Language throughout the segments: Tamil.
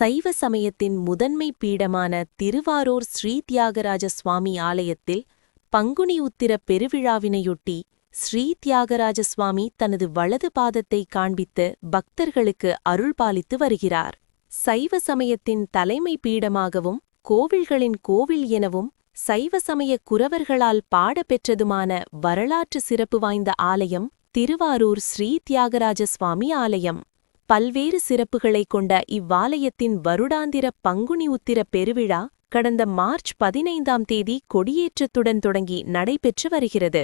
சைவ சமயத்தின் முதன்மை பீடமான திருவாரூர் ஸ்ரீ தியாகராஜ சுவாமி ஆலயத்தில் பங்குனி உத்திர பெருவிழாவினையொட்டி ஸ்ரீ தியாகராஜ சுவாமி தனது வலது பாதத்தை காண்பித்து பக்தர்களுக்கு அருள்பாலித்து வருகிறார். சைவ சமயத்தின் தலைமை பீடமாகவும் கோவில்களின் கோவில் எனவும் சைவ சமய குரவர்களால் பாடப்பெற்றதுமான வரலாற்று சிறப்பு வாய்ந்த ஆலயம் திருவாரூர் ஸ்ரீ தியாகராஜ சுவாமி ஆலயம். பல்வேறு சிறப்புகளைக் கொண்ட இவ்வாலயத்தின் வருடாந்திர பங்குனி உத்திர பெருவிழா கடந்த மார்ச் 15ஆம் தேதி கொடியேற்றத்துடன் தொடங்கி நடைபெற்று வருகிறது.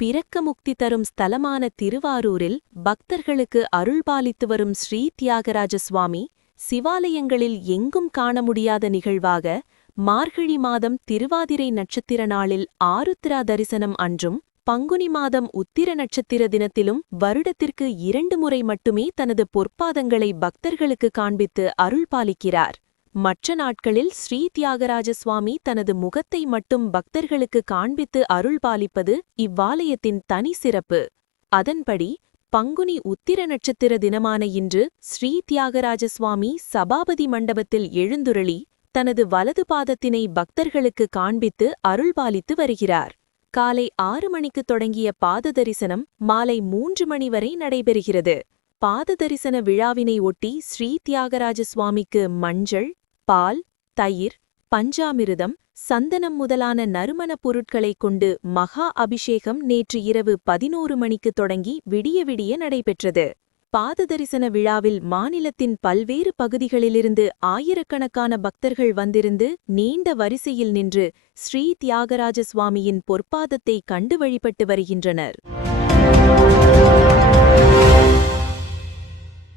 பிறக்க முக்தி தரும் ஸ்தலமான திருவாரூரில் பக்தர்களுக்கு அருள்பாலித்து வரும் ஸ்ரீ தியாகராஜ சுவாமி சிவாலயங்களில் எங்கும் காண முடியாத நிகழ்வாக மார்கழி மாதம் திருவாதிரை நட்சத்திர நாளில் ஆருத்ரா தரிசனம் அன்றும் பங்குனி மாதம் உத்திர நட்சத்திர தினத்திலும் வருடத்திற்கு 2 முறை மட்டுமே தனது பொற்பாதங்களை பக்தர்களுக்கு காண்பித்து அருள்பாலிக்கிறார். மற்ற நாட்களில் ஸ்ரீ தியாகராஜ சுவாமி தனது முகத்தை மட்டும் பக்தர்களுக்கு காண்பித்து அருள்பாலிப்பது இவ்வாலயத்தின் தனி சிறப்பு. அதன்படி பங்குனி உத்திர நட்சத்திர தினமான இன்று ஸ்ரீ தியாகராஜ சுவாமி சபாபதி மண்டபத்தில் எழுந்துருளி தனது வலது பாதத்தினை பக்தர்களுக்கு காண்பித்து அருள்பாலித்து வருகிறார். காலை 6 மணிக்கு தொடங்கிய பாத தரிசனம் மாலை 3 மணி வரை நடைபெறுகிறது. பாத தரிசன விழாவினை ஒட்டி ஸ்ரீ தியாகராஜ சுவாமிக்கு மஞ்சள், பால், தயிர், பஞ்சாமிருதம், சந்தனம் முதலான நறுமணப் பொருட்களைக் கொண்டு மகா அபிஷேகம் நேற்று இரவு 11 மணிக்கு தொடங்கி விடிய விடிய நடைபெற்றது. பாத தரிசன விழாவில் மாநிலத்தின் பல்வேறு பகுதிகளிலிருந்து ஆயிரக்கணக்கான பக்தர்கள் வந்திருந்து நீண்ட வரிசையில் நின்று ஸ்ரீ தியாகராஜ சுவாமியின் பொற்பாதத்தை கண்டு வழிபட்டு வருகின்றனர்.